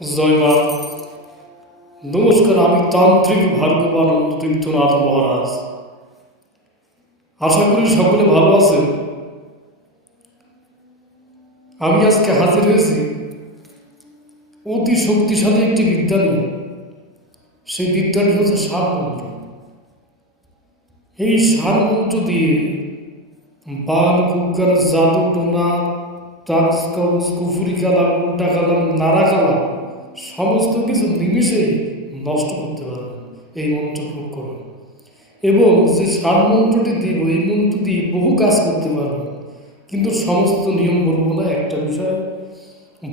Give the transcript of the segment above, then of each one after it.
জয় মা নমস্কার, আমি তান্ত্রিক ভাগ্যবান তীর্থনাথ মহারাজ। আশা করি সকলে ভালো আছেন। আমি আজকে হাজির হয়েছি অতি শক্তিশালী একটি বিদ্যা নিয়ে। সেই বিদ্যাটি হচ্ছে সার মন্ত্র এই সার মন্ত্র দিয়ে বাল কুকার জাদু টোনা কবচ কুফুরি কালাম, উল্টা কালাম, নাড়া কালাম সমস্ত কিছু নিমিষেই নষ্ট করতে পারবেন। এই মন্ত্র প্রয়োগ করুন। এবং যে সার মন্ত্রটি দিব এই মন্ত্র দিয়ে বহু কাজ করতে পারবেন, কিন্তু সমস্ত নিয়ম বলব না, একটা বিষয়।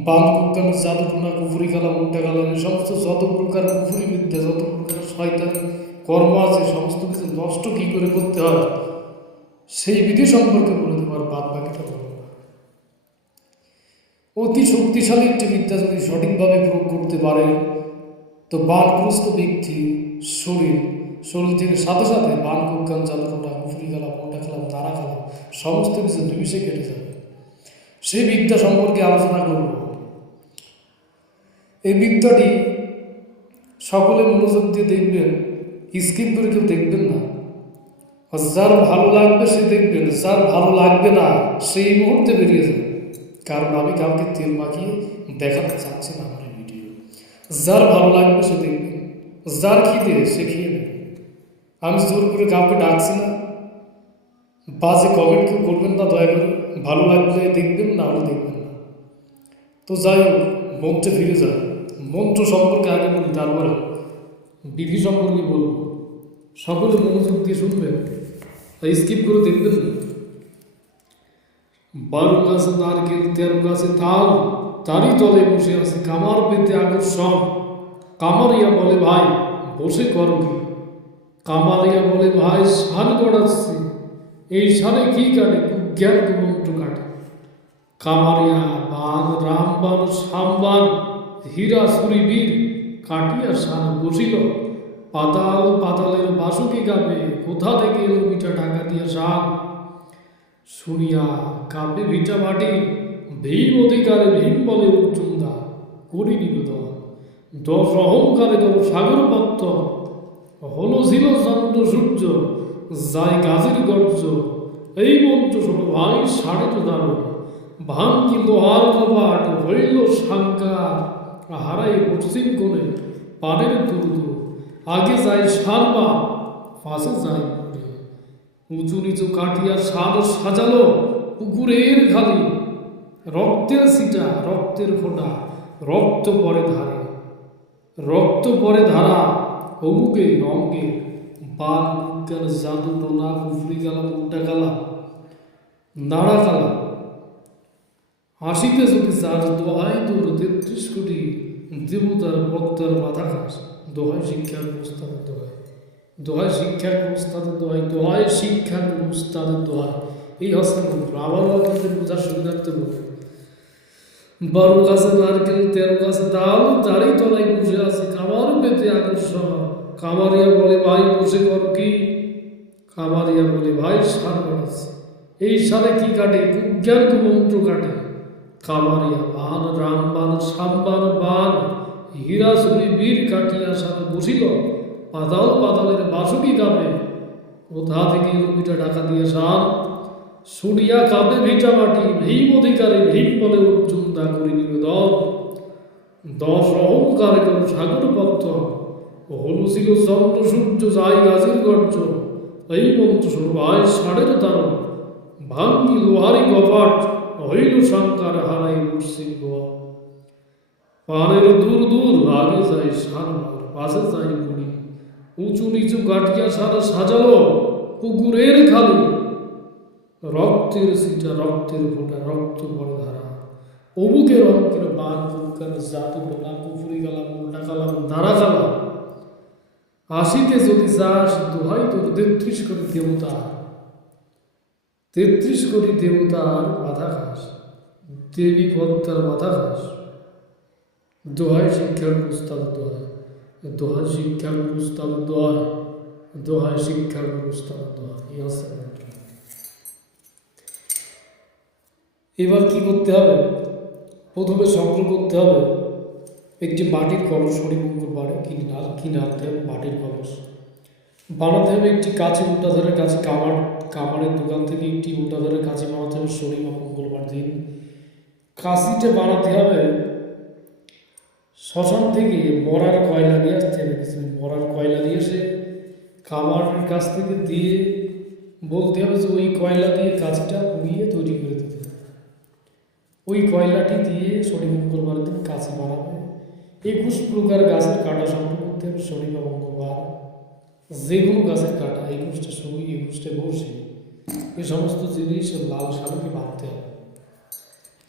বাল কুকানো জাদু টোনা কুফুরি কালাম, উল্টা কালাম, এই সমস্ত যত প্রকার কুফুরি বিদ্যা, যত প্রকার শয়তানি কর্ম আছে, সমস্ত কিছু নষ্ট কী করে করতে হয়, সেই বিধি সম্পর্কে বলে দেবো বাদ বাকিটা বলব অতি শক্তিশালী একটি বিদ্যা যদি সঠিকভাবে প্রয়োগ করতে পারে, তো বানগ্রস্ত ব্যক্তি শরীর শরীর থেকে সাথে সাথে বান কুজ্ঞান জাতকটা, কুফরি খেলাম মোটা খেলাম তারা খেলাম সমস্ত কিছু নিমিশে কেটে যাবে। সেই বিদ্যা সম্পর্কে আলোচনা করব। এই বিদ্যাটি সকলে মনোযোগ দিয়ে দেখবেন স্কিপ করে কেউ দেখবেন না। যার ভালো লাগবে সে দেখবেন, যার ভালো লাগবে না সেই মুহূর্তে বেরিয়ে যাবে। কারণ আমি কাউকে তেল মাখিয়ে দেখাতে চাচ্ছি না আমার ভিডিও। যার ভালো লাগবে সে দেখবে। যার খিদে সে খেয়ে নেবে। আমি জোর করে কাউকে ডাকছি না। বাজে কমেন্ট কেউ করবেন না, দয়া করে। ভালো লাগলে দেখবেন, না হলে দেখবেন না। তো যাই হোক, মন্ত্রে ফিরে যায় মন্ত্র সম্পর্কে আগে বলি, তারপরে বিধি সম্পর্কে বলব। সকলে মনোযোগ দিয়ে শুনবেন। স্কিপ করে দেখবেন না। বারো গাছে নারকেল তেরো গাছে তাল, তারই তলে বসে আছে কামার পেতে আকর্ষণ। কামারিয়া বলে, ভাই, বসে করো কি? কামারিয়া বলে, ভাই সান গড়াচ্ছে। এই সানে কি কাটে? জ্ঞান মন্ত্র কাটে। কামারিয়া, বান রামবান সামবান হীরা, সুরি, বীর, কাটিয়া সান বসিল। পাতাল পাতালের বাসুকি গাবে, কোথা থেকে এলো মিঠা টাকা দিয়া সান শুনিয়া কাব্যে ভিটা মাটি, ভীম অধিকারে ভীম বলে উচ্চুন্দা করি নিবেদন। দশ অহংকারে তোর সাগর পত্র, হলো ছিল চন্দ্র সূর্য যাই গাছের গর্জ। এই মন্ত্র শোনো ভাই, সাড়ে তো দারুণ। ভাঙ্গি লোহার কপাট, হইল সাঙ্কার। হারাই পশ্চিম কোণে পানের দুর্দ। আগে যায় সারবা, পাশে যায় উঁচু নিচু কাটিয়া সার সাজালো পুকুরের খালি রক্তের সিটা, রক্তের ফোঁটা, রক্ত পরে ধারে। রক্ত পরে ধারা অমুকে রঙ্গে। বাল মুখের জাদু টোনা কুফরি গালা উল্টা গালা নাড়া গালা হাসিতে যদি চার দোহাই দূর তেত্রিশ কোটি দেবতার ভক্তার মাথা খাস দোহাই শিক্ষার দোহাই দোহাই শিক্ষার প্রস্তাবের দোহাই দোহাই শিক্ষার প্রস্তাবের দোহাই। এই হচ্ছে মন্ত্র আবার আপনাদের বোঝার সুবিধার্থে বলি বারো গাছে নারকেল, তেরো গাছে তাল তারই তলায় বসে আছে কামার পেতে আকর্ষণ। কামারিয়া বলে, ভাই, বসে কর কি? কামারিয়া বলে, ভাই, সার আছে এই সারে কি কাটে? কুজ্ঞান মন্ত্র কাটে। কামারিয়া বান, রামবান, সাম্বান, বান। হীরা সুরি বীর কাটিয়া সারে বসিল। পাতাল পাতালের বাসুকি গাবে কোথা থেকে রবিটা টাকা দিয়ে সান সুরিয়া কাবে ভিটা মাটি, ভীম অধিকারে ভীম বলে উচ্চুন্দা করি নিবেদন। দশ অহংকার কেউ সাগর পত্র, হলু ছিল চন্দ্র সূর্য যাই গাছের গর্জ, এই মন্ত্র সর্বাই সাড়ে তো তার ভাঙ্গি লোহারি কপাট হইল শঙ্কার হারাই উঠছি পানের দূর দূর আগে যাই সারবার পাশে যাই উঁচু নিচু গাটিয়া সারা সাজালো পুকুরের খালি। রক্তের সিটা রক্তের ফোঁটা, রক্ত পরে ধারা। অমুকের অঙ্কের বান ফুকার জাতু টোলা পুকুরি গালাম উল্টা গালাম দাঁড়া গালাম আসিতে যদি যাস, দোহাই তোর তেত্রিশ কোটি দেবতা তেত্রিশ কোটি দেবতার মাথা খাস, দেবী পদ্মার মাথা খাস। দোহাই শিক্ষার প্রস্তাব দোহাই। দোহাই শিক্ষার প্রস্তাব দোহাই দোহাই শিক্ষার এই হচ্ছে এবার কি করতে হবে? প্রথমে সংগ্রহ করতে হবে একটি মাটির কলস হরিমঙ্গল বাড়ে, কিনে না কিনে আনতে হবে মাটির কলস। বানাতে হবে একটি কাছে উল্টাধারের কাছে কামার, কামারের দোকান থেকে একটি উল্টাধারের কাছে বানাতে হবে শনি বা মঙ্গলবার দিন। কাশিটা বানাতে হবে শ্মশান থেকে মরার কয়লা নিয়ে আসছে কিছু মরার কয়লা নিয়ে এসে কামারের কাছ থেকে দিয়ে বলতে হবে যে ওই কয়লা দিয়ে কাজটা পুড়িয়ে তৈরি করে দিতে। ওই কয়লাটি দিয়ে শনি মঙ্গলবার দিন কাছে বানাবে একুশ প্রকার গাছের কাটা সংগ্রহ করতে হবে, শনি বা মঙ্গলবার। যে কোনো গাছের কাটা, একুশটা সবই একুশটা বসে এই সমস্ত জিনিস লাল শালকে বাঁধতে হবে।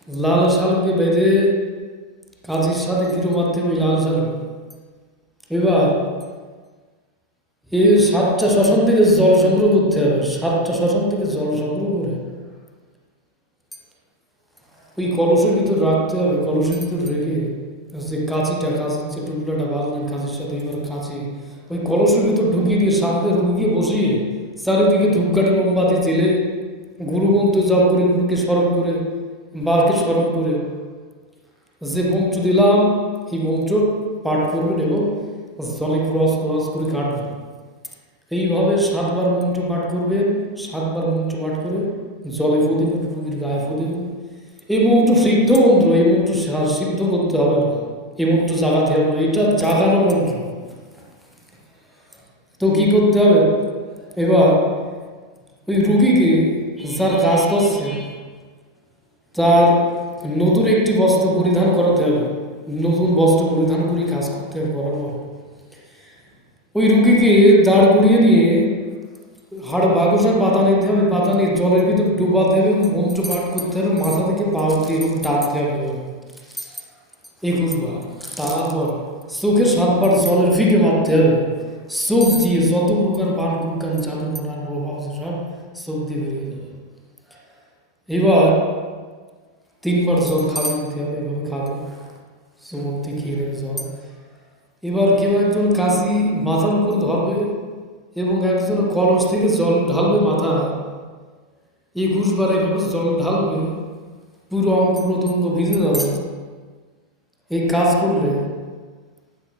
লাল শালকে বেঁধে কাজের সাথে কিরো মাধ্যমে শাল এবার এই সাতটা শ্মশান থেকে জল সংগ্রহ করতে হবে। সাতটা শ্মশান থেকে জল সংগ্রহ করে ওই কলসের ভিতর রাখতে হবে। কলসের ভিতর রেখে যে কাঁচিটা, কাঁচির যে টুকরাটা বাঁধলেন কাঁচির সাথে এবার কাঁচি, ওই কলসের ভিতর ঢুকিয়ে দিয়ে সামনে রুগিয়ে বসিয়ে চারিদিকে ধূপকাঠি মোমবাতি জেলে গুরু মন্ত্র জপ করে গুরুকে স্মরণ করে বাকে স্মরণ করে যে মন্ত্র দিলাম, এই মন্ত্র পাঠ করবেন এবং জলে ক্রস ক্রস করে কাটবেন। এইভাবে সাতবার মন্ত্র পাঠ করবেন, সাতবার মন্ত্র পাঠ করে জলে ফু দেবেন, রুগীর গায়ে ফু দেবেন। এই মন্ত্র সিদ্ধ মন্ত্র এই মন্ত্র সিদ্ধ করতে হবে না। এই মন্ত্র জাগাতে হবে না, এটা জাগানো মন্ত্র তো কি করতে হবে? এবার ওই রুগীকে যার কাজ করছে, তার নতুন একটি বস্ত্র পরিধান করাতে হবে। নতুন বস্ত্র পরিধান করে কাজ করতে হবে করার পর ওই রুগীকে দাঁড় করিয়ে নিয়ে হাড় বাগসার পাতা নিতে হবে, পাতা নিয়ে জলের ভিতর ডুবাতে হবে, মন্ত্র পাঠ করতে হবে, মাথা থেকে পা অব্দি এবং টানতে হবে। একুশ বার তারপর চোখে সাতবার জলের ফিকে মারতে হবে। চোখ দিয়ে যত প্রকার বান জাদু মোটান প্রভাব সব চোখ দিয়ে বেরিয়ে যাবে। এবার তিনবার জল খাবে নিতে হবে এভাবে খাবে। সুমূর্তি খেয়ে জল। এবার কেউ একজন কাশি মাথার উপর ধরবে এবং একজন কলস থেকে জল ঢালবে মাথা একুশ বার একুশ জল ঢালবে, পুরো অঙ্গ প্রত্যঙ্গ ভিজে যাবে। এই কাজ করলে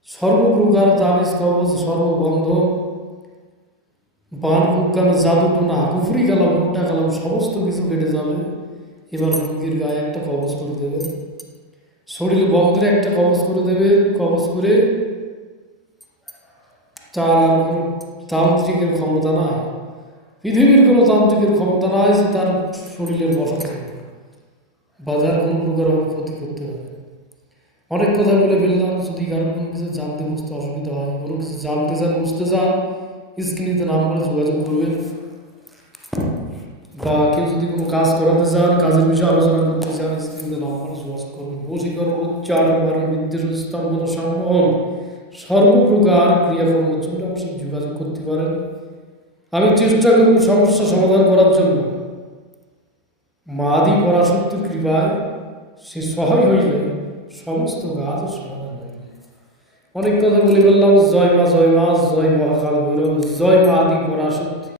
সর্বপ্রকার তাবিজ কবচ সর্ববন্ধ, বান, কুকান, জাদুটোনা, কুফরি কালাম, উল্টা কালাম, সমস্ত কিছু কেটে যাবে। এবার রুগীর গায়ে একটা কবচ করে দেবে। শরীর বন্ধরে একটা কবচ করে দেবে। কবচ করে তার তান্ত্রিকের ক্ষমতা নাই। পৃথিবীর কোনো তান্ত্রিকের ক্ষমতা নাই যে তার শরীরের বসত থাকে বাজার কোনো প্রকার ক্ষতি করতে হবে। অনেক কথা বলে ফেললাম, যদি কারও কোনো কিছু জানতে বুঝতে অসুবিধা হয়, কোনো কিছু জানতে চান, বুঝতে চান স্ক্রিনিতে নাম্বারে যোগাযোগ করবেন। বা কেউ যদি কোনো কাজ করাতে চান কাজের বিষয়ে আলোচনা করতে চান স্ক্রিনে নাম্বারে যোগাযোগ করবেন বশীকরণ উচ্চারণ বারণ বিদ্যুৎ স্তম্ভন সম্মোহন সর্বপ্রকার ক্রিয়াকর্মের জন্য আপনি যোগাযোগ করতে পারেন আমি চেষ্টা করব সমস্যা সমাধান করার জন্য মাদি পরাশক্তির কৃপায় সে সহায় হইলে সমস্ত কাজ সমাধান যায়। অনেক কথা বলে বললাম জয় মা জয় মা জয় মহাকাল ভৈরব জয় মা আদি পরাশক্তি